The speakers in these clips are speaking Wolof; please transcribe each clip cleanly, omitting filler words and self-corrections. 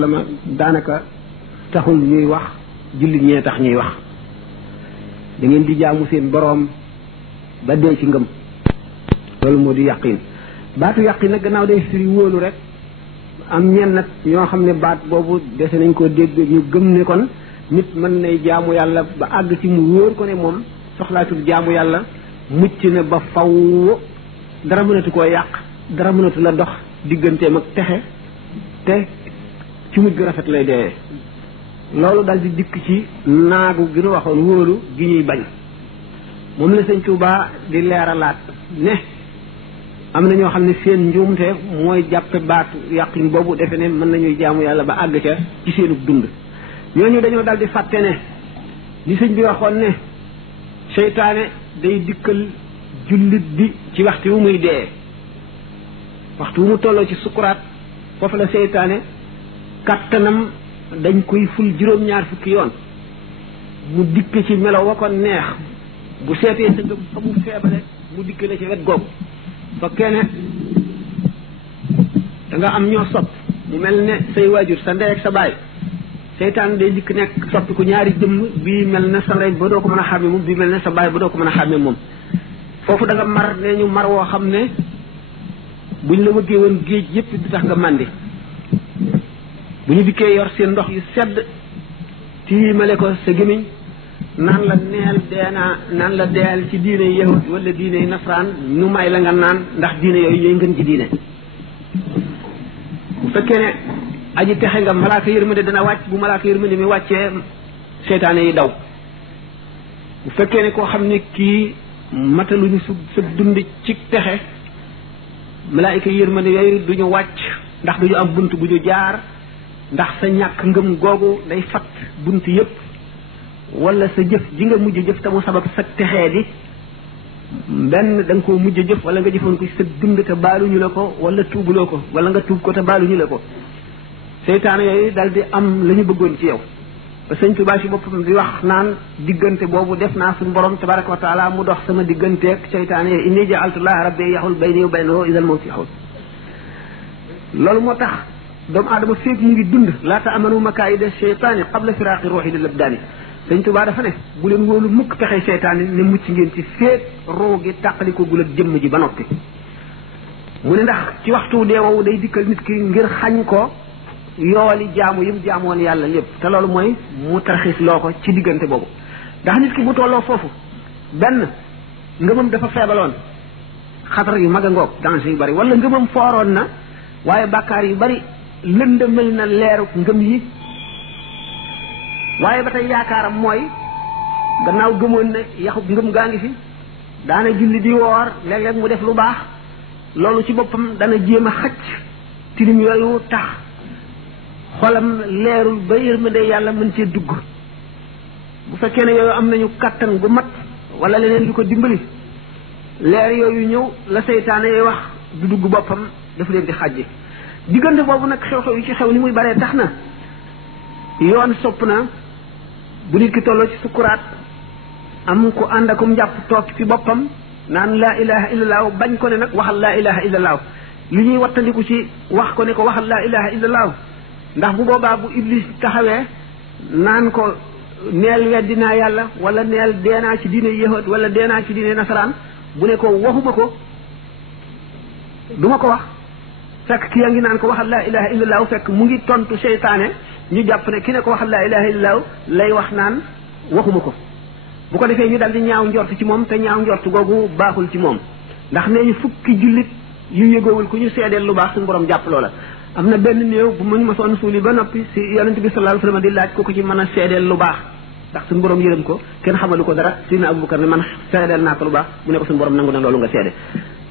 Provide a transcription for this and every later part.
lama daanaka taxul ñuy wax jullit ñee tax ñuy wax da ngeen di jaamu seen boroom ba dee ci ngëm loolu moo di yaqin baatu yaqin nag gannaaw day firi wóolu rek am ñenn nag ñoo xam ne baat boobu dese nañ koo dégg ñu gëm ne kon nit mën nay jaamu yàlla ba àgg ci mu wóor ko ne moom soxlaatul jaamu yàlla mucc na ba faw dara mënatu koo yàq dara mënatu la dox digganteem ak texe te ci mujj gu rafet lay dee loolu dal di dikk ci naagu gi nu waxoon wóolu gi ñuy bañ moom la sëñ Tuubaa di leeralaat ne am na ñoo xam ne seen njuumte mooy jàppe baatu yàqin boobu defe ne mën nañuy jaamu yàlla ba àgg ca ci seenug dund ñooñu dañoo dal di fàtte ne li sëñ bi waxoon ne seytaane day dikkal jullit bi ci waxtu wu muy dee waxtu wu mu tolloo ci sukuraat foofu la seytaane kattanam dañ koy ful juróom-ñaar fukki yoon mu dikk ci melo wa ko neex bu seetee sa ngëm fa mu feebale mu dikk la ci wet googu fekkee ne da nga am ñoo sopp mu mel ne say waajur sa ndey ak sa baay seytaan day dikk nekk soppiku ñaari jëmm bii mel ne sa ndey ba doo ko mën a xàmme moom bii mel ne sa baay ba doo ko mën a xàmme moom foofu da nga mar ne ñu mar woo xam ne buñ la wëggee woon géej yépp di tax nga màndi bu ñu dikkee yor seen ndox yu sedd tiimale ko sa gémmiñ naan la neel deenaa naan la deel ci diine yahud wala diine yi nasaraan ñu may la nga naan ndax diine yooyu ñooy ngën ci diine bu fekkee ne aji texe nga malaaka yërmande dana wàcc bu malaaka yërmande mi wàccee seytaane yi daw bu fekkee ne koo xam ne kii mataluñu sa dund ci texe malaayika yërmande yooyu duñu wàcc ndax duñu am bunt bu ñu jaar ndax sa ñàkk ngëm googu day fat bunt yépp wala sa jëf ji nga mujj jëf te mu sabab sa texee di benn da nga koo mujj jëf wala nga jëfoon ko sa dund te baaluñu la ko wala tuubuloo ko wala nga tuub ko te baaluñu la ko seytaane yooyu dal di am la ñu bëggoon ci yow ba sëñ Tuubaa si boppam di wax naan diggante boobu def naa suñu borom tabaraka wa taala mu dox sama digganteeg seytaane yooyu inni ja'altullaha rabbi yaxul bayni wa baynahu idal mawti yaxul loolu moo tax doomu aadama féeg mu ngi dund laata amanu makaayida seytaani qabla firaaqi ruuxi lil abdaani sëñ Tuubaa dafa ne bu leen wóolu mukk pexe seytaane ne mucc ngeen ci féeg ruu gi tàqaliko gul ak jëmm ji ba noppi mu ne ndax ci waxtu dee woowu day dikkal nit ki ngir xañ ko yooli jaamu yim jaamoon yàlla lépp te loolu mooy mu tarxis loo ko ci diggante boobu ndax nit ki bu tolloo foofu benn ngëmam dafa feebaloon xatar yu mag a ngoog danger yu bari wala ngëmam fooroon na waaye bàkkaar yu bari lëndëmal na leeru ngëm yi waaye ba tey yaakaaram mooy gannaaw gëmoon ne yaxub ngëm gaa ngi fi daana julli di woor léeg-léeg mu def lu baax loolu ci boppam dana jéem a xacc tilim yooyu tax xolam leerul ba yërmande yàlla mën cee dugg bu fekkee ne yooyu am nañu kàttan gu mat wala leneen lu ko dimbali leer yooyu ñëw la seytaane yooyu wax du dugg boppam dafa leen di xàjji diggante boobu nag xew-xew yi ci xew ni muy baree tax na yoon sopp na bu nit ki tolloo ci sukuraat am ku ànd akum njàpp toog ci boppam naan laa ilaha illallah bañ ko ne nag waxal laa ilaha illallah li ñuy wattandiku ci wax ko ne ko waxal laa ilaha illallah ndax bu boobaa bu iblis taxawee naan ko neel weddi naa yàlla wala neel deenaa ci diine yahud wala deenaa ci diine nasaraan bu ne ko waxuma ko duma ko wax fekk ki yaa ngi naan ko waxal laa ilaha illallah fekk mu ngi tontu seytaane ñu jàpp ne ki ne ko waxal laa ilaha illallah lay wax naan waxuma ko bu ko defee ñu dal di ñaaw njort ci moom te ñaaw njort googu baaxul ci moom ndax nee ñu fukki jullit yu yëgoowul ku ñu seedeel lu baax suñu borom jàpp loola am na benn néew bu muñ mosoon suuli ba noppi si yonent bi sallallahu alayhi wasallam di laaj ko ci mën a seedeel lu baax ndax suñu borom yërëm ko kenn xamalu ko dara Seydina Abubakar ne man seedeel naa ko lu baax mu ne ko suñu borom nangu na loolu nga seede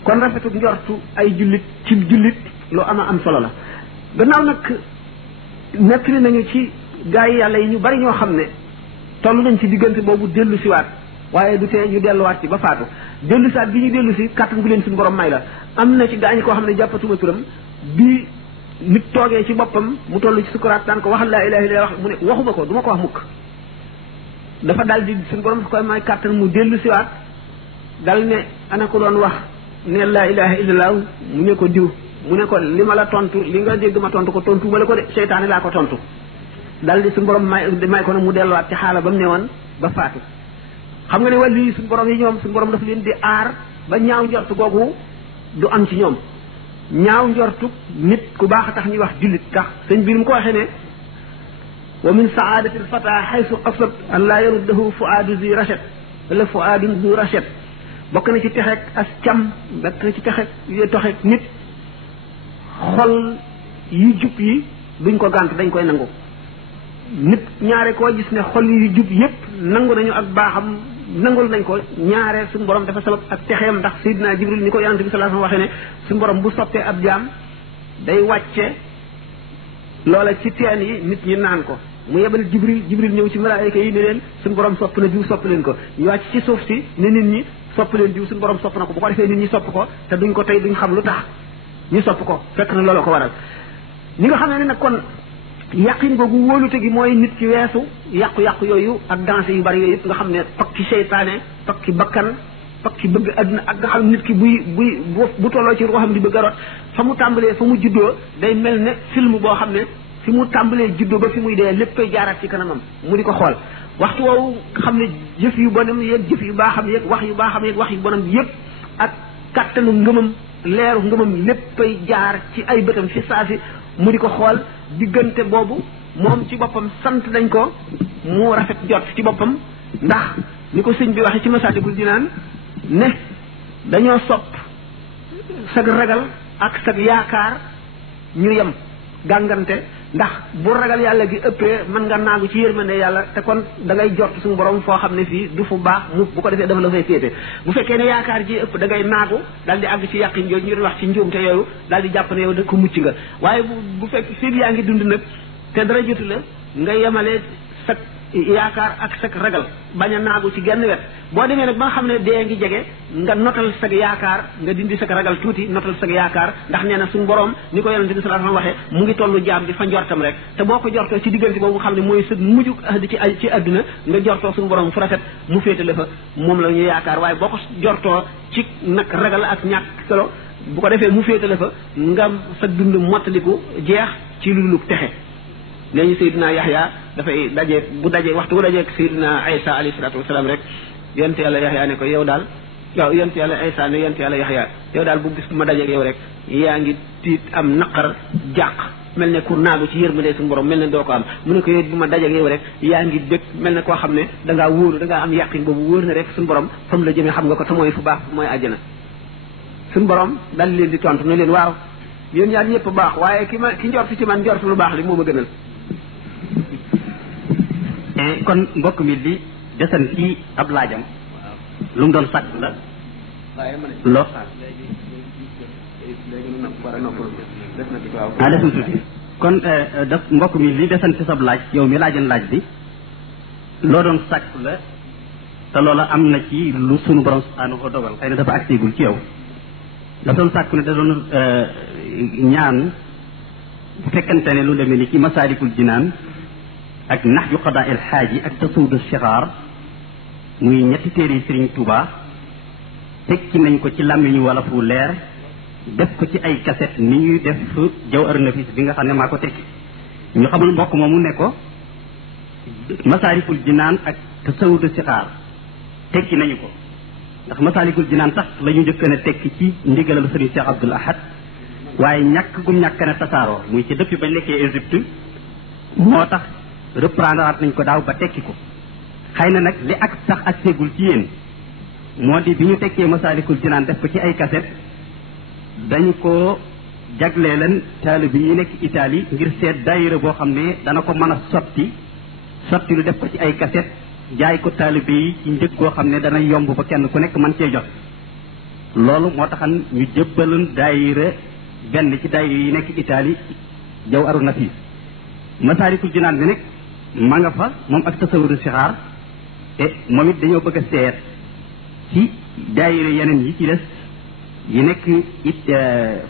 kon rafetu njortu ay jullit ci jullit lu am solo la gannaaw nag nettali nañu ci gaa yi yàlla yi ñu bari ñoo xam ne toll nañ ci diggante boobu dellu siwaat waaye du tee ñu delluwaat ci ba faatu dellu siwaat bi ñu dellu si kàttan gu leen suñu borom may la am na ci gaa ñi koo xam ne jàppatuma turam bi nit toogee ci boppam mu toll ci sukuraat daan ko waxal laa ilaha illa wax mu ne waxuma ko duma ko wax mukk dafa dal di suñu borom koy may kàttan mu dellu siwaat dal ne ana ko doon wax ne laa ilaha illallah mu ne ko diw mu ne ko li ma la tontu li nga dégg ma tontu ko tontu ma la ko de seytaane laa ko tontu dal di suñu borom may ko nag mu delluwaat ci xaala ba mu ne woon ba faatu xam nga ne wàllu yi suñu borom yi ñoom suñu borom dafa leen di aar ba ñaaw njortu googu du am ci ñoom ñaaw njortu nit ku baax a tax ñuy wax jullit tax sëñ bi mu ko waxee ne wa min saadati lfata xaysu asab an laa yaruddahu fuaadu zi rachet wala fuaadun zi rachet bokk na ci texeeg as cam bokk na ci texeeg toxeeg nit xol yu jub yi duñ ko gànt dañ koy nangu nit ñaare koo gis ne xol yu jub yépp nangu nañu ak baaxam nangul nañ ko ñaare suñu borom dafa sabab ak texeem ndax Seydina Jibril ni ko yonante bi sallallahu alayhi wasallam waxee ne suñu borom bu soppee ab jaam day wàcce loola ci teen yi nit ñi naan ko mu yebal Jibril ñëw ci malaayika yi ne leen suñu borom sopp na diw sopp leen ko ñu wàcc ci suuf si ne nit ñi sopp leen diw suñu borom sopp na ko bu ko defee nit ñi sopp ko te duñ ko tey duñ xam lu tax ñu sopp ko fekk na loolu ko waral ñi nga xam ne nag kon yàqin googu wóolute gi mooy nit ki weesu yàqu-yàqu yooyu ak danse yu bari yooyu yëpp nga xam ne pakki seytaane pakki bakkan pakki bëgg àdduna ak nga xam nit ki bu tolloo ci ruuxam di bëgg a rot fa mu tàmbalee fa mu juddoo day mel ne film boo xam ne fi mu tàmbalee juddoo ba fi muy dee lépp koy jaaraat ci kanamam mu di ko xool waxtu woowu nga xam ne jëf yu bonam yeeg jëf yu baaxam yeeg wax yu baaxam yeeg wax yu bonam yëpp ak kattanu ngëmam leeru ngëmam léppay jaar ci ay bëtam fi saasi mu di ko xool diggante boobu moom ci boppam sant nañ ko mu rafet jot ci boppam ndax ni ko sëñ bi waxe ci Masaalikul Jinaan ne dañoo sopp sag ragal ak sag yaakaar ñu yem gàngante ndax bu ragal yàlla gi ëppee mën nga naagu ci yërmande yàlla te kon da ngay jot suñu borom foo xam ne fii du fu baax mu bu ko defee dafa la fay féete bu fekkee ne yaakaar ji ëpp da ngay naagu daal di àgg ci yàqin jooju ñu doon wax ci njuumte yooyu daal di jàpp ne yow da ko mucc nga waaye bu fekk fii yaa ngi dund nag te dara jotu la nga yemale sag yaakaar ak sag ragal bañ a naagu ci genn wet boo demee nag ba nga xam ne dee ngi jege nga notal sag yaakaar nga dindi sag ragal tuuti notal sag yaakaar ndax nee na suñu borom ni ko yonente bi sallallahu alayhi wasallam waxee mu ngi tollu jaam bi fa njortam rek te boo ko jortoo ci diggante boobu xam ne mooy sag mujj ci àdduna nga jortoo suñu borom fu rafet mu féetale fa moom la ñu yaakaar waaye boo ko jortoo ci nag ragal ak ñàkk solo bu ko defee mu féetale fa nga sa dund mottaliku jeex ci lu texe nee ñu Seydina Yaxya dafay daje bu daje waxtu bu dajeeg Seydina Isa alayhi salaatu wasalaam rek yonent yàlla Yaxya ne ko yow daal waaw yonent yàlla Isa ne yonent yàlla Yaxya yow daal bu bis bu ma dajeeg yow rek yaa ngi tiit am naqar jàq mel ne ku naagu ci yërmande suñu borom mel ne doo ko am mu ne ko yow bu ma dajeeg yow rek yaa ngi bëgg mel ne koo xam ne da ngaa wóoru da ngaa am yàqin boobu wóor na rek suñu borom fa mu la jëmee xam nga ko te mooy fu baax mooy àjjana suñu borom dal leen di tontu ne leen waaw yéen ñaar ñëpp baax waaye ki njortu ci man njortu lu baax li moo ma gënal. kon mbokk mi di desan ci ab laajam lu mu doon sàkk la loo desan tuuti kon daf mbokk mi li desan ci sab laaj yow mi laajan laaj bi loo doon sàkk la te loola am na ci lu sunu borom subhanahu wa dogal xëy na dafa agsigul ci yow dafa doon sàkk ne da doon ñaan bu fekkante ne lu demee ni ci Masaalikul Jinaan ak Nahju Qadaa il Xaaji ak Tasawudu Sixaar muy ñetti téere Sëriñ Tuubaa tekki nañ ko ci làmmiñu wala fu leer def ko ci ay kaset ni ñuy def Jawharu Nafiis bi nga xam ne maa ko tekki ñu xamul mbokk moomu ne ko Masaalikul Jinaan ak Tasawudu Sixaar tekki nañu ko ndax Masaalikul Jinaan sax la ñu njëkk a tekki ci ndigalal Sëriñ Cheikh Abdoul Ahad waaye ñàkk gum ñàkk na tasaaroo muy ci depuis bañ nekkee Égypte moo tax reprendre nañ ko daaw ba tekki ko xëy na nag li ak sax ak seegul ci yéen moo di bi ñu tekkee Masaalikul Jinaan def ko ci ay cassette dañu ko jaglee leen taalibe yi nekk Italie ngir seet daayira boo xam ne dana ko mën a sotti lu def ko ci ay cassette jaay ko taalibe yi ci njëg goo xam ne dana yomb ba kenn ku nekk mën cee jot loolu moo taxan ñu jëbbaloon daayira benn ci daayira yi nekk Italie Jawharu Nafiis Masaalikul Jinaan bi nag ma nga fa moom ak Tasawudu Sixaar te moom it dañoo bëgg a seet ci daayira yeneen yi ci des yi nekk it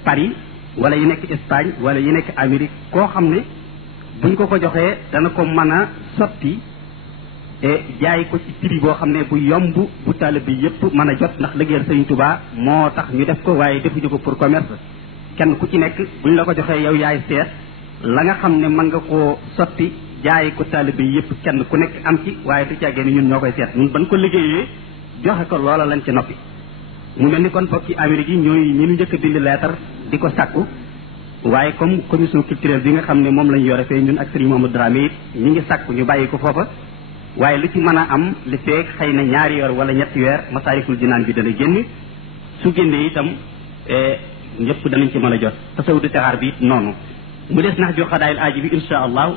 Paris wala yi nekk Espagne wala yi nekk Amérique koo xam ne buñ ko joxee dana ko mën a sotti te jaay ko ci prix boo xam ne bu yomb bu taalibe bi yëpp mën a jot ndax liggéeyal Sëriñ Tuubaa moo tax ñu def ko waaye defuñu ko pour commerce kenn ku ci nekk buñ la ko joxee yow yaay seet la nga xam ne mën nga koo sotti jaay ko taalibe yépp kenn ku nekk am ci waaye du càggee ni ñun ñoo koy seet ñun ban ko liggéeyee joxe ko loola lañ ci noppi mu mel ni kon fokk ci Amérique yi ñooy ñi ñu njëkk a bind leetar di ko sàkku waaye comme commission culturelle bi nga xam ne moom lañ yore fee ñun ak Serigne Mamadou Dramé it ñi ngi sàkku ñu bàyyi ko foofa waaye lu ci mën a am li feeg xëy na 2 weer wala 3 weer Masaalikul Jinaan bi dana génn su génnee itam ñëpp danañ ci mën a jot tasawudu taxaar bi it noonu mu des nax jox xadaayil aaji bi insha allah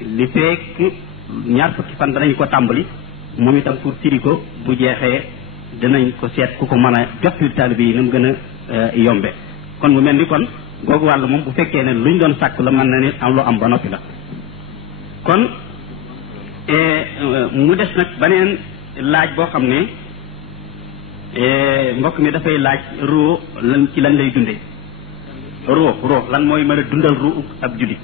li feeg 2 fukki fan danañ ko tàmbali moom itam pour tiri ko bu jeexee danañ ko seet ku ko mën a jot ci taalibe yi na mu gën a yombe kon mu mel ni kon googu wàll moom bu fekkee ne luñ doon sàkk la mën na ne am loo am ba noppi la kon mu des nag beneen laaj boo xam ne mbokk mi dafay laaj ruu lan ci lan lay dundee ruu lan mooy mën a dundal ruu ab jullit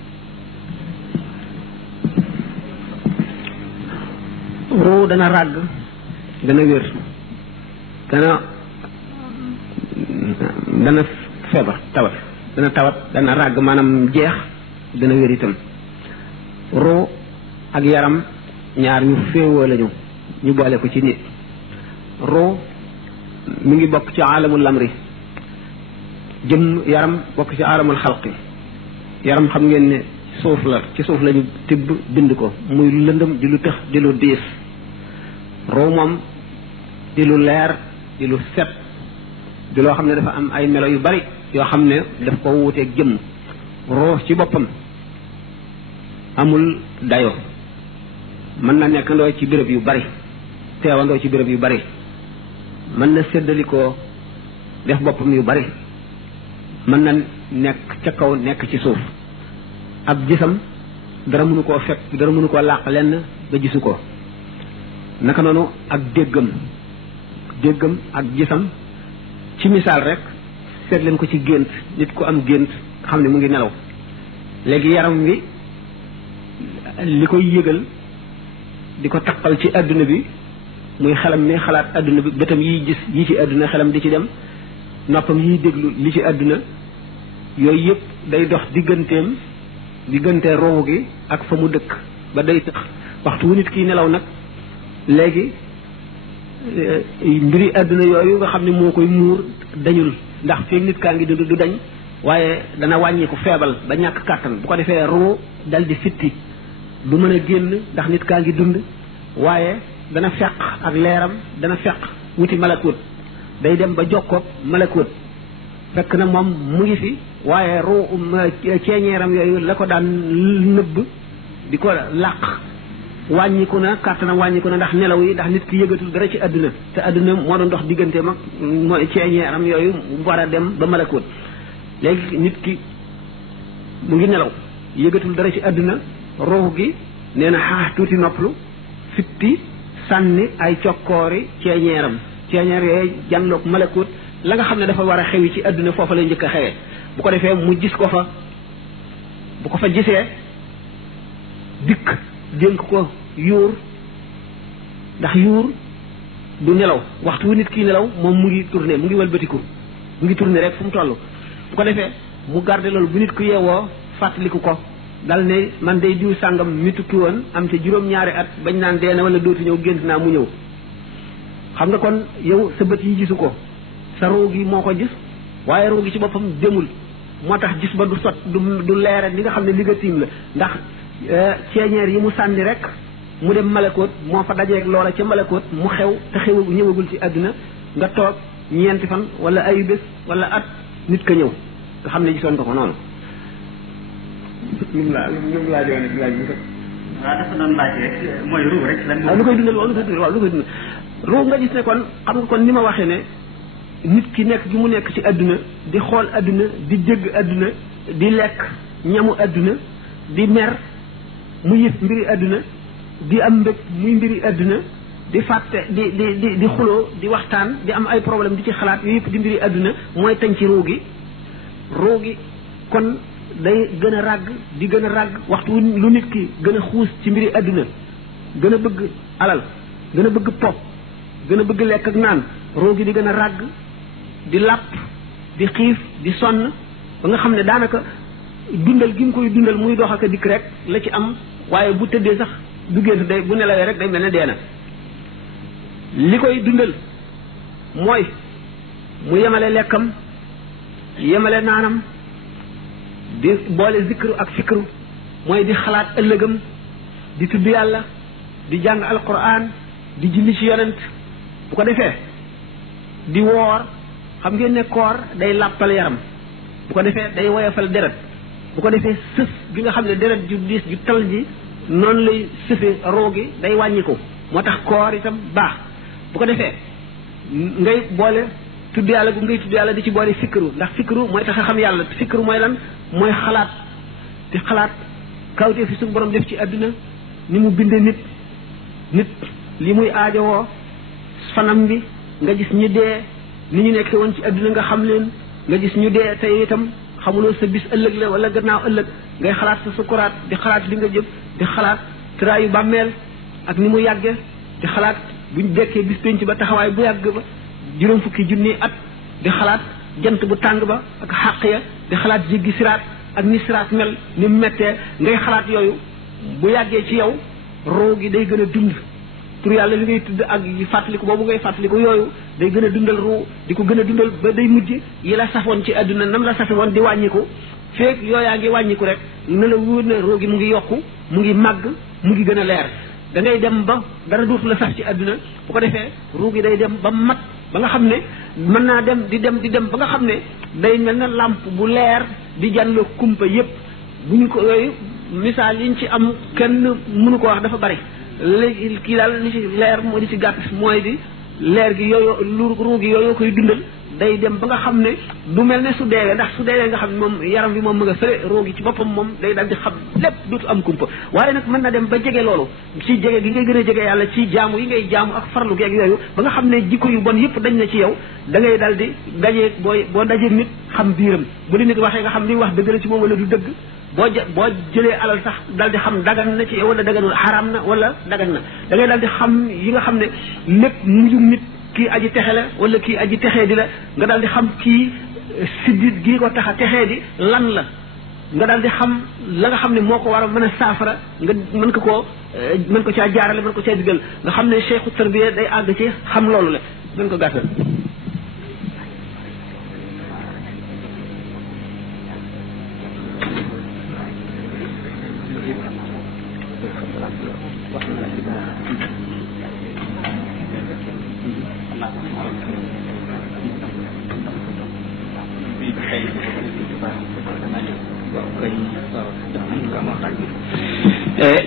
ruu dana ràgg dana wér dana feebar tawat dana ràgg maanaam jeex dana wér itam ruu ak yaram ñaar ñu féewoo lañu ñu boole ko ci nit ruu mi ngi bokk ci alamul lamri jëm yaram bokk ci alamul xalqi yaram xam ngeen ne suuf la ci suuf lañu tibb bind ko muy lu lëndëm di lu tëx di lu diis ruu moom di lu leer di lu set di loo xam ne dafa am ay melo yu bari yoo xam ne daf ko wuuteeg jëmm ruu ci boppam amul dayo mën na nekkandoo ci béréb yu bari teewandoo ci béréb yu bari mën na séddalikoo def boppam yu bari mën na nekk ca kaw nekk ci suuf ab gisam dara mënu koo fekk dara mënu koo làq lenn ba gisu ko naka noonu ak déggam ak gisam ci misaal rek seet leen ko ci gént nit ku am gént xam ne mu ngi nelaw léegi yaram wi li koy yëgal di ko taqal ci àdduna bi muy xelam mi xalaat àdduna bi bëtam yiy gis yi ci àdduna xelam di ci dem noppam yiy déglu li ci àdduna yooyu yëpp day dox diggante roowu gi ak fa mu dëkk ba day tax waxtu wu nit kiy nelaw nag léegi mbiri àdduna yooyu nga xam ne moo koy muur dañul ndax fii nit kaa ngi dund du dañ waaye dana wàññiku feebal ba ñàkk kàttan bu ko defee ruu dal di fitti du mën a génn ndax nit kaa ngi dund waaye dana feq ak leeram dana feq wuti malakut day dem ba jokkoog malakut fekk na moom mu ngi fi waaye ruu ceeñeeram yooyu la ko daan nëbb di ko làq wàññiku na kàttanam wàññiku na ndax nelaw yi ndax nit ki yëgatul dara ci àdduna te àdduna moo doon dox diggante mag mooy ceeñeeram yooyu war a dem ba malakut léegi nit ki mu ngi nelaw yëgatul dara ci àdduna ruux gi nee na xaax tuuti nopplu fitti sànni ay cokkoori ceeñeeram ceeñeer yooyu jànloog malakut la nga xam ne dafa war a xewi ci àdduna foofa lay njëkk a xewee bu ko defee mu gis ko fa bu ko fa gisee dikk dénk ko yuur ndax yuur du nelaw waxtu wu nit kii nelaw moom mu ngi tourné mu ngi wëlbatiku mu ngi tourné rek fu mu toll bu ko defee mu garde loolu bu nit ku yeewoo fàttaliku ko dal ne man day diw sàngam mi tukki woon am ca 2 at bañ naan dee na wala dootu ñëw gént naa mu ñëw xam nga kon yow sa bët yi gisu ko sa ruu gi moo ko gis waaye ruu gi ci boppam demul moo tax gis ba du sot du leere li nga xam ne li nga tiim la ndax ceeñeer yi mu sànni rek mu dem malakoot moo fa dajeeg loola ca malakoot mu xew te xew ñëwagul ci àdduna nga toog 4 fan wala ay bés wala at nit ka ñëw nga xam ne gisoon nga ko noonu ñu laa joone laaj bi waaw dafa doon laaj rek mooy ruu rek lan lu koy dundal waaw lu koy dundal ruu nga gis ne kon xam nga kon ni ma waxee ne nit ki nekk gi mu nekk ci àdduna di xool àdduna di dégg àdduna di lekk ñamu àdduna di mer mu yëg mbiri àdduna di am mbëg muy mbiri àdduna di fàtte di xuloo di waxtaan di am ay problème di ci xalaat yooyu yëpp di mbiri àdduna mooy tañ ci ruu gi kon day gën a ràgg di gën a ràgg waxtu lu nit ki gën a xuus ci mbiri àdduna gën a bëgg alal gën a bëgg pop gën a bëgg lekk ak naan ruu gi di gën a ràgg di làpp di xiif di sonn ba nga xam ne daanaka dundal gi mu koy dundal muy dox ak dikk rek la ci am waaye bu tëddee sax du gént day bu nelawee rek day mel ne dee na li koy dundal mooy mu yemale lekkam yemale naanam di boole zikru ak fikru mooy di xalaat ëllëgam di tudd yàlla di jàng alquran di julli ci yonent bu ko defee di woor xam ngeen ne koor day làppal yaram bu ko defee day woyofal deret bu ko defee sëf gi nga xam ne deret ju diis ju tal ji noonu lay sëfe roo gi day wàññiku moo tax koor itam baax bu ko defee ngay boole tudd yàlla gu ngay tudd yàlla di ci boole fikru ndax fikru mooy tax a xam yàlla fikru mooy lan mooy xalaat di xalaat kawtee fi suñu borom def ci àdduna ni mu binde nit li muy aajowoo fanam bi nga gis ñu dee ni ñu nekk woon ci àdduna nga xam leen nga gis ñu dee tey itam xamuloo sa bis ëllëg la wala gannaaw ëllëg ngay xalaat sa sukuraat di xalaat li nga jëf di xalaat tëraayu bàmmeel ak ni mu yàgge di xalaat buñ dekkee bis penc ba taxawaay bu yàgg ba juróom fukki junni at di xalaat jant bu tàng ba ak xàq ya di xalaat jéggi siraat ak ni siraat mel ni mu mettee ngay xalaat yooyu bu yàggee ci yow roo gi day gën a dund tur yàlla li ngay tudd ak fàttaliku boobu ngay fàttaliku yooyu day gën a dundal ruu di ko gën a dundal ba day mujj yi la safoon ci àdduna nam la safe woon di wàññiku feeg yooyaa ngi wàññiku rek na la wóor ne roo gi mu ngi yokku mu ngi màgg mu ngi gën a leer da ngay dem ba dara dootu la saf ci àdduna bu ko defee ruu gi day dem ba mat ba nga xam ne mën naa dem di dem ba nga xam ne day mel na làmp bu leer di jànloo kumpa yépp bu ñu ko yooyu misaal yiñ ci am kenn mënu ko wax dafa bari léegi kii daal li ci leer moo di ci gàtt mooy di leer gi yooyu lu ruu gi yooyu koy dundal day dem ba nga xam ne du mel ne su deewee ndax su deewee nga xam ne moom yaram bi moom mu nga fële ruu gi ci boppam moom day daal di xam lépp dootu am kumpa waaye nag mën na dem ba jege loolu ci jege gi ngay gën a jege yàlla ci jaamu yi ngay jaamu ak farlu geeg yooyu ba nga xam ne jikko yu bon yëpp dañ na ci yow da ngay daal di dajeeg boo dajeeg nit xam biiram bu li nit waxee nga xam li wax dëgg la ci moom wala du dëgg boo jëlee alal sax dal di xam dagan na ci wala daganul xaraam na wala dagan na da ngay dal di xam yi nga xam ne lépp mujum nit kii aji texe la wala kii aji texee di la nga dal di xam kii siddit gii ko tax a texee di lan la nga dal di xam la nga xam ne moo ko war a mën a saafara nga mën ko caa jaarale mën ko caa digal nga xam ne cheikhu tarbiya day àgg ci xam loolu la mën ko gàttal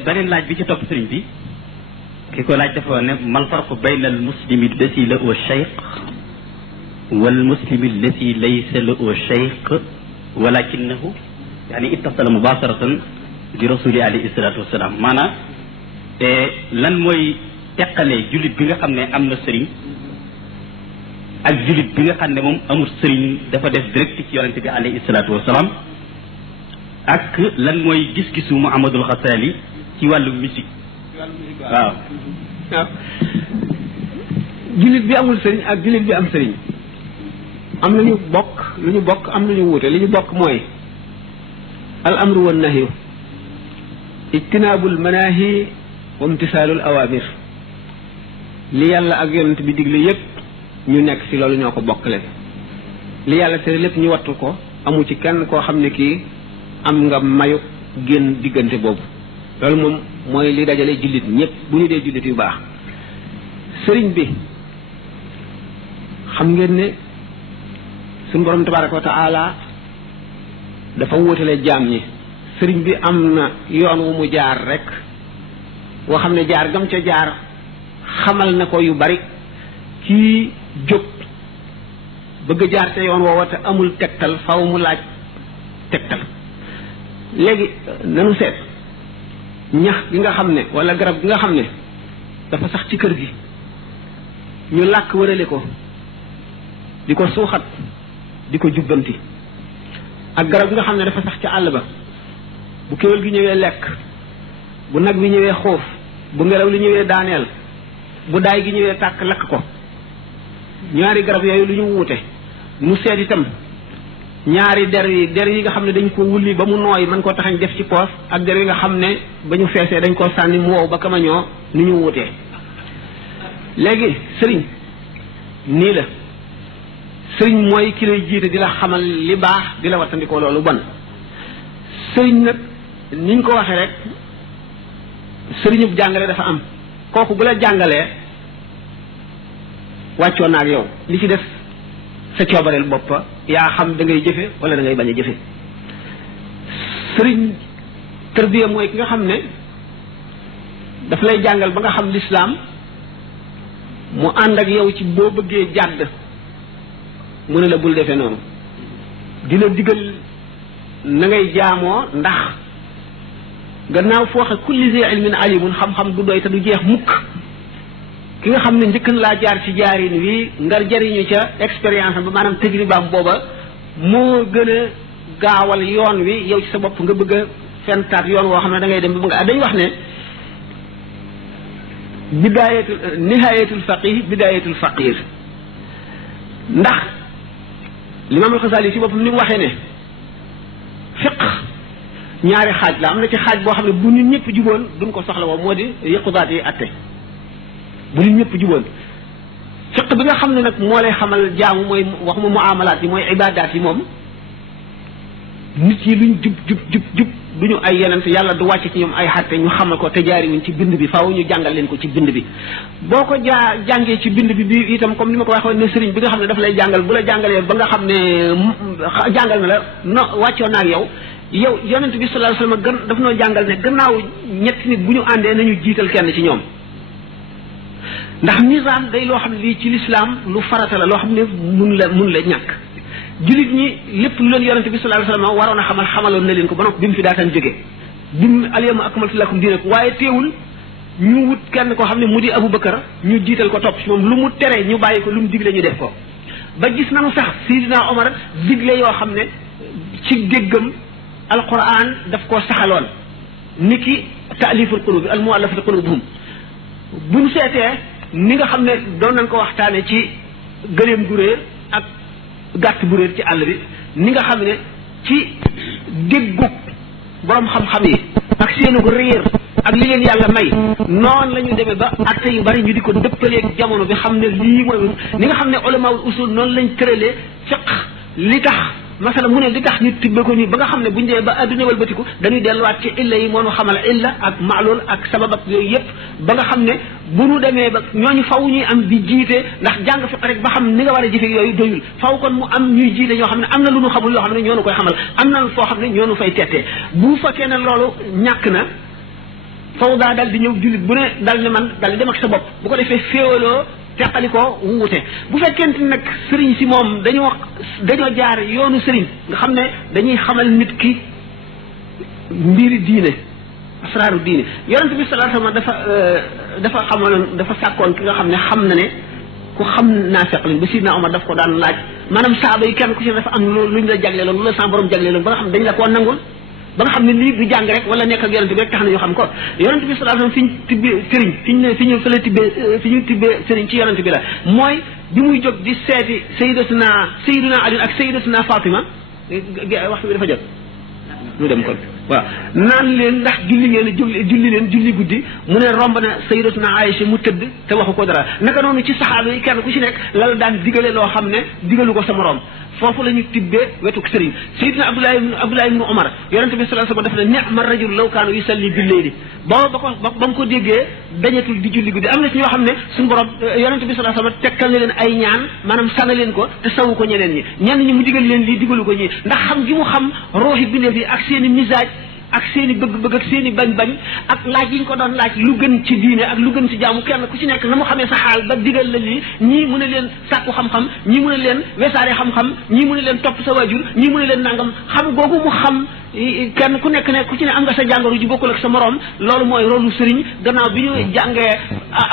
beneen laaj bi ci topp sëriñ bi ki ko laaj dafa ne mal farqu bayna al muslimi allati lahu shaykh wal muslimi allati laysa lahu shaykh walakinahu yani ittasala mubasharatan bi rasuli alayhi salatu wassalam maanaam lan mooy teqalee jullit bi nga xam ne am na sëriñ ak jullit bi nga xam ne moom amul sëriñ dafa def direct ci yonente bi alayhi salatu wassalam ak lan mooy gis-gisu Muhammadul Xasaali ci wàllu musique waaw jullit bi amul sëriñ ak jullit bi am sëriñ am lu ñu bokk am lu ñu wuute li ñu bokk mooy al amru wan nahyu ijtinaabul manaahi wa imtisaalul awaamir li yàlla ak yonent bi digle yépp ñu nekk ci loolu ñoo ko bokkale li yàlla tere lépp ñu wattu ko amu ci kenn koo xam ne kii am nga mayu génn diggante boobu loolu moom mooy li dajale jullit ñëpp bu ñu dee jullit yu baax sëriñ bi xam ngeen ne suñu borom tabaraka wa taala dafa wóotale jaam ñi sëriñ bi am na yoon wu mu jaar rek woo xam ne jaar gam ca jaar xamal na ko yu bari kii jóg bëgg a jaar te yoon woowa te amul tegtal faw mu laaj tegtal léegi nanu seet ñax gi nga xam ne wala garab gi nga xam ne dafa sax ci kër gi ñu làkk wërale ko di ko suuxat di ko jubbanti ak garab gi nga xam ne dafa sax ci àll ba bu kéwél gi ñëwee lekk bu nag bi ñëwee xoof bu ngelaw li ñëwee daaneel bu daay gi ñëwee tàkk lakk ko ñaari garab yooyu lu ñu wuute mu seet itam ñaari der yi nga xam ne dañ ko wulli ba mu nooy mën koo taxañ def ci poos ak der yi nga xam ne ba ñu feesee dañ koo sànni mu wow ba kamañoo ni ñu wutee léegi sëriñ nii la sëriñ mooy ki lay jiite di la xamal li baax di la wattandikoo loolu bon sëriñ nag niñ ko waxee rek sëriñub jàngale dafa am kooku bu la jàngalee wàccoon na ak yow li ci def sa coobareel boppa yaa xam da ngay jëfe wala da ngay bañ a jëfe sëriñ tarbiya mooy ki nga xam ne daf lay jàngal ba nga xam lislaam mu ànd ak yow ci boo bëggee jàdd mu ne la bul defee noonu dina digal na ngay jaamoo ndax gannaaw fooxe kulli zi ilmin alimun xam-xam du doy te du jeex mukk ki nga xam ne njëkk na laa jaar ci jaarin wi nga jariñu ca expérience ba maanaam tajribaam booba moo gën a gaawal yoon wi yow ci sa bopp nga bëgg a fentaat yoon woo xam ne da ngay dem ba nga dañ wax ne bidayatul nihayatul faqih bidayatul faqir ndax l'imam al-Ghazali ci boppam ni mu waxee ne fiq ñaari xaaj la am na ci xaaj boo xam ne bu nit ñëpp juboon duñ ko soxla woo moo di yëqudaat yi atte bu nit ñëpp juboon fiq bi nga xam ne nag moo lay xamal jaamu mooy waxuma muamalaat yi mooy ibadaat yi moom nit yi luñ jub duñu ay yeneen yàlla du wàcc ci ñoom ay xatte ñu xamal ko te jaariwuñ ci bind bi faaw ñu jàngal leen ko ci bind bi boo ko jàngee ci bind bi itam comme ni ma ko waxee ne sëriñ bi nga xam ne daf lay jàngal bu la jàngalee ba nga xam ne jàngal na la no wàccoo na ak yow yonent bi sallallahu alayhi wasallam daf noo jàngal ne gannaaw ñetti nit bu ñu àndee nañu jiital kenn ci ñoom ndax nizaam day loo xam ne lii ci lislaam lu farata la loo xam ne mun la ñàkk julit ñi lépp lu leen yonente bi sallallahu alayhi wasallam waroon a xamaloon na leen ko ba noppi bi mu fi daataan jóge bim alyawma akmaltu lakum diinakum waaye teewul ñu wut kenn koo xam ne mu di Abubakar ñu jiital ko topp ci moom lu mu tere ñu bàyyi ko lu mu digle ñu def ko ba gis nañu sax Sidina Omar digle yoo xam ne ci déggam alquran daf koo saxaloon niki taaliful qulubi al muallafati qulubuhum buñ seetee ni nga xam ne doon nañ ko waxtaane ci gëleem gu réer ak gàtt bu réer ci àll bi ni nga xam ne ci déggug borom xam-xam yi ak seenu ko réer ak li leen yàlla may noonu la ñu demee ba atte yu bari ñu di ko dëppaleeg jamono bi xam ne lii mooy ni nga xam ne ulamaul usul noonu lañ tëralee fiq li tax masala mu ne li tax ñu tibbe ko nii ba nga xam ne buñ dee ba adduna walbatiku dañuy delluwaat ci illa yi moo nu xamal illa ak maalul ak sabab ak yooyu yëpp ba nga xam ne bu nu demee ba ñooñu faw ñuy am di jiite ndax jàng fiq rek ba xam ni nga war a jëfe yooyu doyul faw kon mu am ñuy jiite ñoo xam ne am na lu nu xamul yoo xam ne ñoo nu koy xamal am na foo xam ne ñoo nu fay tettee bu fekkee ne loolu ñàkk na faw daa dal di ñëw jullit bu ne dal ne man dal di dem ak sa bopp bu ko defee féewaloo teqali ko wuute bu fekkente nag sëriñ si moom dañoo jaar yoonu sëriñ nga xam ne dañuy xamal nit ki mbiri diine asraaru diine yonent bi sallallahu alayhi wasallam dafa xamaloon dafa sàkkoon ki nga xam ne xam na ne ku xam naafeq lañ ba Sidna Omar daf ko daan laaj maanaam saaba yi kenn ku ci dafa am luñ la jagleeloon lu la sa borom jagleeloon ba nga xam ne dañ la koo nangul ba nga xam ne lii du jàng rek wala nekk ak yonent bi rek tax na ñu xam ko yonent bi sallallahu alayhi wasallam fi ñu tibbee sëriñ fi ñu fële tibbee fi ñu tibbee sëriñ ci yonent bi la mooy bi muy jóg di seeti sayyidatuna Ali ak sayyidatuna Fatima waxtu bi dafa jot ñu dem kon waaw naan leen ndax julli leen julli guddi mu ne romb na sayyidatuna Aïcha mu tëdd te waxu ko dara naka noonu ci saxaaba yi kenn ku ci nekk la daan digale loo xam ne digalu ko sa morom foofu la ñu tibbee wetuk sëriñ Seydina Abdullah ibn Umar yonente bi sallallahu alayhi wasallam dafa ne ni'ma rajul law kaanu yusalli bil layli ba mu ko déggee dañatul di julli guddi am na ci ñoo xam ne suñu borom yonente bi sallallahu alayhi wasallam tekkal na leen ay ñaan maanaam sana leen ko te sawu ko ñeneen ñi ñenn ñi mu digal leen lii digalu ko ñi ndax xam gi mu xam rooxi bindeef yi ak seen i misaaj ak seen i bëgg-bëgg ak seen i bañ-bañ ak laaj yi ñu ko doon laaj lu gën ci diine ak lu gën ci jaamu kenn ku ci nekk na mu xamee sa xaal ba digal la lii ñii mu ne leen sàkku xam-xam ñii mu ne leen wesaare xam-xam ñii mu ne leen topp sa waajur ñii mu ne leen nangam xam googu mu xam kenn ku nekk ne ku ci ne am nga sa jàngoro ji bokkul ak sa morom loolu mooy rolu sëriñ gannaaw bi ñu jàngee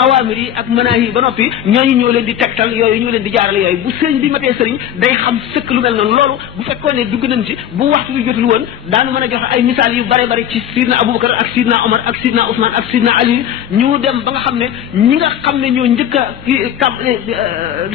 awaamir yi ak manaahi yi ba noppi ñooñu ñoo leen di tegtal yooyu ñoo leen di jaarale yooyu bu sëriñ bi matee sëriñ day xam sëkk lu mel noonu loolu bu fekkoon ne dugg nañ ci bu waxtu bi jotul woon daanu mën a joxe ay misaal yu yu bare bare ci sidna Abubakar ak sidna Omar ak sidna Ousmane ak sidna Ali ñu dem ba nga xam ne ñi nga xam ne ñoo njëkk a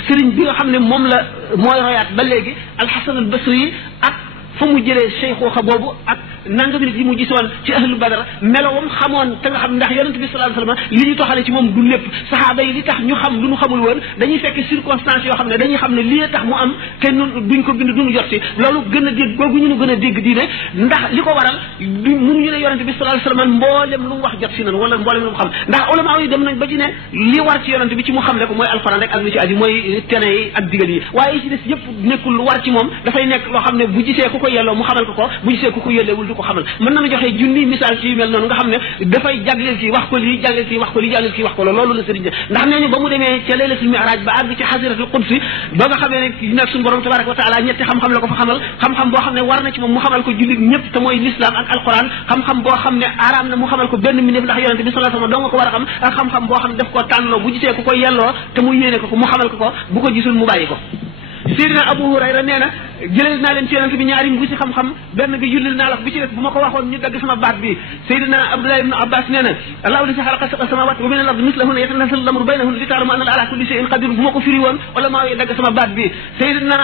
sëriñ bi nga xam ne moom la mooy royaat ba léegi Alxasan al Basri ak fa mu jëlee cheikhuxa boobu ak nangami nit yi mu gisoon ci ahlu badar melowam xamoon te nga xam ndax yonent bi sallallahu alayhi wasallam li ñu toxale ci moom du lépp saxaaba yi li tax ñu xam lu ñu xamul woon dañuy fekk circonstance yoo xam ne dañuy xam ne lii tax mu am te nun duñ ko bind duñu jot ci loolu gën a dégg googu ñu gën a dégg diine ndax li ko waral mënuñu ne yonent bi sallallahu alayhi wasallam mboolem lu mu wax jot si nan wala mboolem lu mu xam ndax ulama yi dem nañ ba ci ne li war ci yonent bi ci mu xam le ko mooy alxuraan rek ak li ci aju mooy tene yi ak digal yi waaye yi ci des yëpp nekkul lu war ci moom dafay nekk loo xam ne bu gisee ku ko yelloo mu xamal ko bu gisee ku ko yelleewul du ko xamal mën na ma joxe junni misaal ci yu mel noonu nga xam ne dafay jagleel kii wax ko lii jagleel kii wax ko lii jagleel kii wax ko loolu la sëriñ ndax nee ñu ba mu demee ca laylatul mi'raj ba àgg ci xasiratul qudsi ba nga xamee ne nag suñu borom tabaraka wa taala ñetti xam-xam la ko fa xamal xam-xam boo xam ne war na ci moom mu xamal ko jullit ñëpp te mooy l'islam ak alquran xam-xam boo xam ne araam na mu xamal ko benn minif ndax yonente bi sallallahu alayhi wasallam doo nga ko war a xam ak xam-xam boo xam ne daf koo tànnloo bu gisee ku ko yelloo te mu yéene ko mu xamal ko bu ko gisul mu bàyyi ko Seydina Abu Hurayra nee na jëleel naa leen ci yonent bi ñaari mbuusi xam-xam benn bi yullil naa la bi ci des bu ma ko waxoon ñu dagg sama baat bi Seydina Abdullah ibn Abbas nee na allahu lasi xalaqa sab'a samawati wa min al-ardi mislahunna yatanazzalu al-amru baynahunna li ta'lamu anna ala kulli shay'in qadir bu ma ko firi woon wala maa dagg sama baat bi Seydina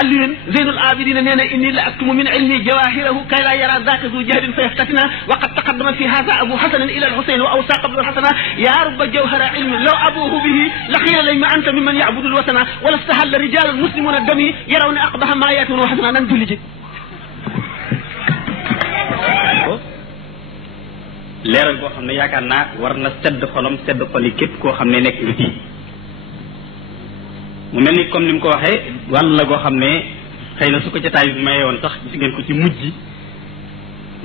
Aliyun Zeynul Abidin nee na inni la aktumu min ilmi jawahirahu kay la yara dhaka zu jahdin fa yaftatina wa qad taqaddama fi hadha Abu Hasan ila al-Husayn wa awsa qabla al-Hasana ya rubba jawhara ilmi law abuhu bihi la khira layma anta mimman ya'budu al-wasana wala istahalla rijal muslimuna dami yarawna aqbaha ma yatun wa hasana nan julli ji leeral boo xam ne yaakaar naa war na sedd xolam sedd xol yi képp koo xam ne nekk nga ci mu mel ni comme ni mu ko waxee wàll la goo xam ne xëy na su ko jotaay bi mayee woon sax gis ngeen ko ci mujj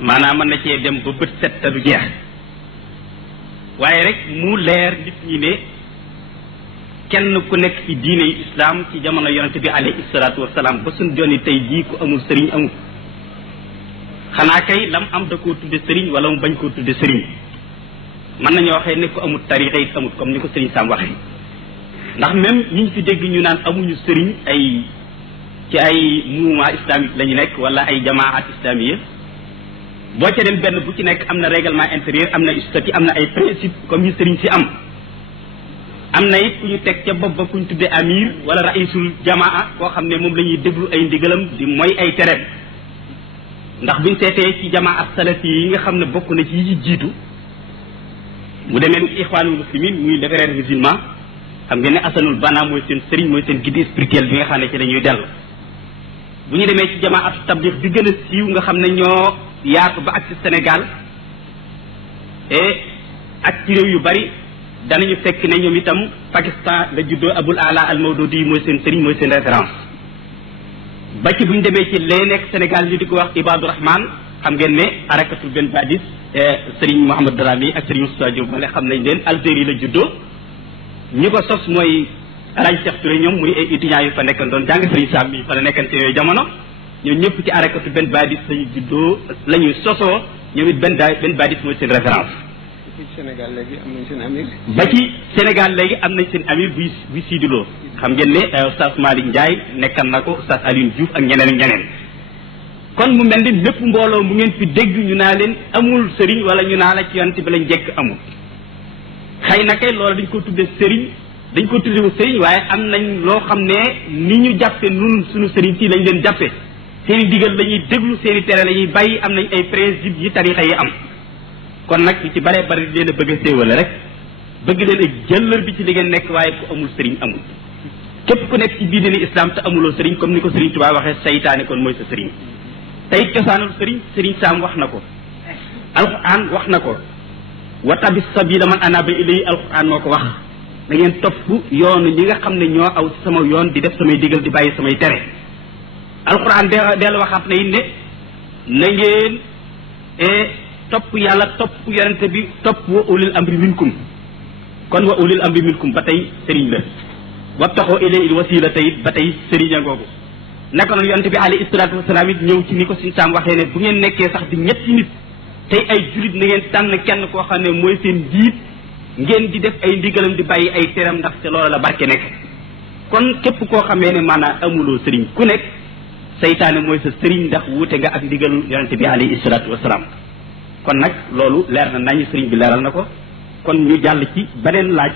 maanaam mën na cee dem ba bët set te du jeex waaye rek mu leer nit ñi ne kenn ku nekk ci diine islam ci jamono yonente bi alayhi salaatu wasalaam ba suñ joni tey jii ku amul sëriñ amul xanaa kay lam am da koo tudde sëriñ wala mu bañ koo tudde sëriñ mën nañoo waxee ne ko amul tarixa it amul comme ni ko sëriñ Sam waxee ndax même ñi ñu fi dégg ñu naan amuñu sëriñ ay ci ay mouvement islamique la ñu nekk wala ay jamaat islamiyya boo ca dem benn bu ci nekk am na règlement intérieur am na statut am na ay principe comme ñu sëriñ si am na it ku ñu teg ca bopp ba ku ñu tudde amir wala raisul jamaa koo xam ne moom la ñuy déglu ay ndigalam di mooy ay tereem ndax buñ seetee ci jamaa salafi yi nga xam ne bokk na ci yi jiitu mu demee ni ixwaanul muslimin muy les frères musulmans xam ngeen ne asanul bana mooy seen sëriñ mooy seen guide spirituel bi nga xam ne ci la ñuy dellu bu ñu demee ci jamaatu tabliq bi gën a siiw nga xam ne ñoo yaatu ba ak ci Sénégal et ak ci réew yu bari danañu fekk ne ñoom itam Pakistan la juddoo Abul Ala al Mawdudi mooy seen sëriñ mooy seen référence ba ci bu ñu demee ci lee nekk Sénégal ñu di ko wax Ibadu Rahman xam ngeen ne arakatul benn badis sëriñ Mouhamad Darami ak sëriñ Moussa Diop male xam nañ leen Algérie la juddoo ñi ko sos mooy Alaaji Cheikh Touré ñoom muy ay étudiants yu fa nekkan doon jàng sëriñ Sam mi fa la nekkante yooyu jamono ñoom ñëpp ci arakatu benn badis lañu juddoo la ñuy sosoo ñoom it benn badis mooy seen référence Sénégal léegi am nañ seen amir ba ci Sénégal léegi am nañ seen amir buy siiduloo xam ngeen ne oustaz Malick Ndiaye nekkan na ko oustaz Alioune Diouf ak ñeneen ñeneen kon mu mel ni lépp mbooloo mu ngeen fi dégg ñu naa leen amul sëriñ wala ñu naa la ci yonent bi lañ jekk amul xëy na kay loolu dañ ko tudde sëriñ dañ ko tudde sëriñ waaye am nañ loo xam ne ni ñu jàppe nun suñu sëriñ si lañ leen jàppe seen i digal la ñuy déglu seen i tere la ñuy bàyyi am nañ ay principe yi tarixa yi am kon nag ci bare bari leen a bëgg a séewale rek bëgg leen a jëllër bi ci li ngeen nekk waaye ku amul sëriñ amul képp ku nekk ci biir diine islam te amuloo sëriñ comme ni ko sëriñ Tuubaa waxee saytaane kon mooy sa sëriñ tey cosaanul sëriñ Sam wax na ko alquran wax na ko wa tabis sabila man anaba ilay alquran moo ko wax da ngeen topp yoonu ñi nga xam ne ñoo aw ci sama yoon di def samay digal di bàyyi samay tere alquran dellu waxaat na it ne na ngeen topp yàlla topp yonente bi topp wa ulil amri minkum kon wa ulil amri minkum ba tey sëriñ la wabtaxoo ilayhi wasila tey ba tey sëriñ a ngoogu naka noonu yonente bi alayhi salaatu wasalaam it ñëw ci ni ko suñu Sam waxee ne bu ngeen nekkee sax di ñetti nit tey ay julit na ngeen tànn kenn koo xam ne mooy seen jiit ngeen di def ay ndigalam di bàyyi ay teram ndax te loola la barke nekk kon képp koo xamee ne maanaam amuloo sëriñ ku nekk saytaane mooy sa sëriñ ndax wuute nga ak ndigal yonente bi alayhi salaatu wasalaam kon nag loolu leer na nañu sëriñ bi leeral na ko kon ñu jàll ci beneen laaj